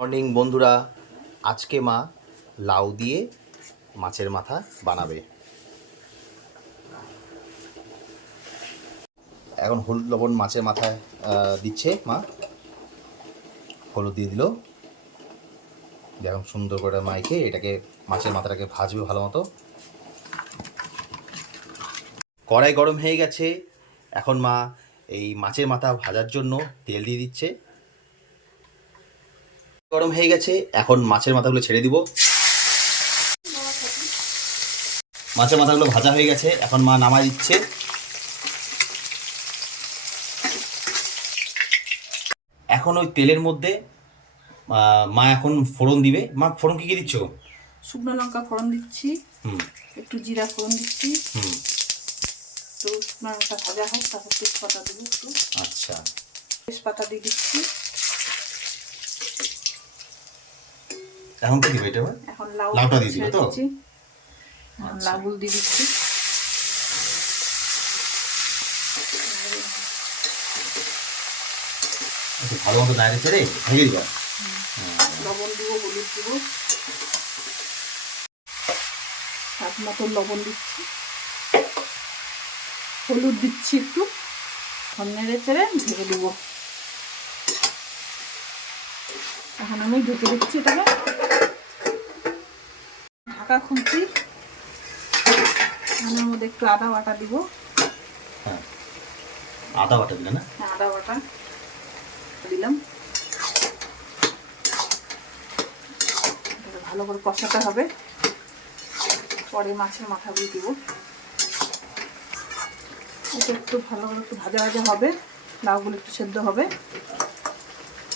Morning বন্ধুরা। আজকে মা লাউ দিয়ে মাছের মাথা বানাবে। এখন হলুদ লবণ মাছের মাথায় দিচ্ছে মা। হলুদ দিয়ে দিল। এখন সুন্দর করে মাইকে এটাকে, মাছের মাথাটাকে ভাজবে ভালো মতো। কড়াই গরম হয়ে গেছে। এখন মা এই মাছের মাথা ভাজার জন্য তেল দিয়ে দিচ্ছে। গরম হয়ে গেছে এখন মাছের মাথাগুলো ছেড়ে দিব। মাছের মাথাগুলো ভাজা হয়ে গেছে এখন মা নামা দিচ্ছে। এখন ওই তেলের মধ্যে মা এখন ফোড়ন দিবে। মা ফোড়ন কি কি দিচ্ছ? শুকনো লঙ্কা ফোড়ন দিচ্ছি হুম। একটু জিরা ফোড়ন দিচ্ছি। হুম। তো শুকনো লঙ্কা ভাজা হোক তারপর তেজপাতা দেবো একটু। আচ্ছা। তেজপাতা দিয়ে দিচ্ছি। এখন কি দিবে এটা এখন লাউ লাউটা দিয়ে দিবে তো? আচ্ছা। দিয়ে দিচ্ছি। ভালো মতো নাড়ে ভেঙে দিবা। লবণ দিব হলুদ দিব। স্বাদ মতো লবণ দিচ্ছি। হলুদ দিচ্ছি একটু। নেড়ে চেড়ে দিব। এখন আমি ঢেকে দিচ্ছি এটাকে। ঢাকা খুলছি এর মধ্যে একটু আদা বাটা দিব। হ্যাঁ। আদা বাটা দিলে না? হ্যাঁ, আদা বাটা দিলাম। ভালো করে কষাতে হবে। পরে মাছের মাথাগুলো দিব। এটা একটু ভালো করে একটু ভাজা ভাজা হবে। লাউগুলো একটু সেদ্ধ হবে।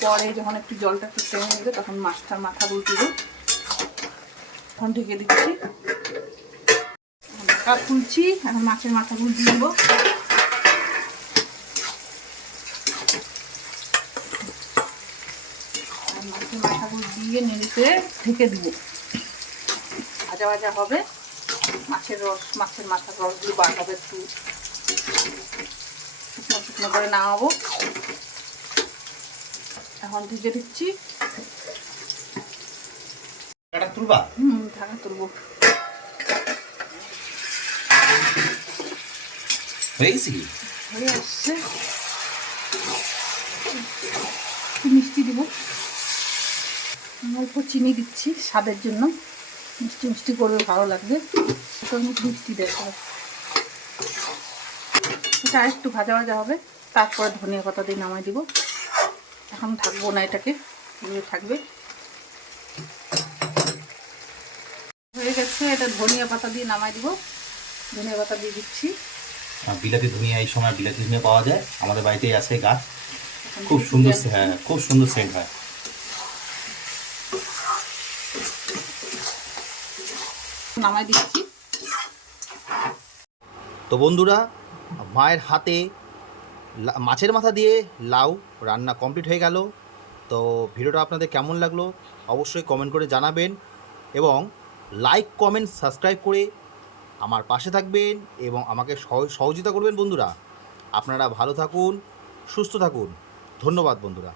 পরে যখন একটু জলটা একটু টেনে নেবে, তখন মাছটার মাথাগুলো দিব। এখন ঢেকে দিচ্ছি। খুলছি, এখন মাছের মাথাগুলো দিয়ে দেবো মাছের মাথাগুলো দিয়ে নেড়েতে ঢেকে দিব। ভাজা ভাজা হবে। মাছের রস, মাছের মাথার রসগুলো বার হবে একটু। শুকনো শুকনো করে নামাবো। এখন ঢেকে দিচ্ছি। তুলবা? হুম ঢাকা তুলবো। হয়ে গেছে কি? হয়ে আসছে। মিষ্টি দিব। অল্প চিনি দিচ্ছি স্বাদের জন্য। মিষ্টি মিষ্টি করবে ভালো লাগবে। মিষ্টি দেয় এটা একটু ভাজা ভাজা হবে। তারপরে ধনিয়া পাতা দিয়ে নামাই দিব। এখন থাকব না এটাকে থাকবে। হয়ে গেছে এটা ধনিয়া পাতা দিয়ে নামাই দিব। ধনিয়া পাতা দিয়ে দিচ্ছি। বিলাতি ধনিয়া এই সময় বিলাতি ধনিয়া পাওয়া যায়। আমাদের বাড়িতেই আছে গাছ। খুব সুন্দর হ্যাঁ খুব সুন্দর সেন্ট হয়। নামাই দিচ্ছি। তো বন্ধুরা মায়ের হাতে মাছের মাথা দিয়ে লাউ রান্না কমপ্লিট হয়ে গেল। তো ভিডিওটা আপনাদের কেমন লাগল অবশ্যই কমেন্ট করে জানাবেন এবং লাইক কমেন্ট সাবস্ক্রাইব করে আমার পাশে থাকবেন এবং আমাকে সহ- সহযোগিতা করবেন বন্ধুরা। আপনারা ভালো থাকুন, সুস্থ থাকুন। ধন্যবাদ বন্ধুরা।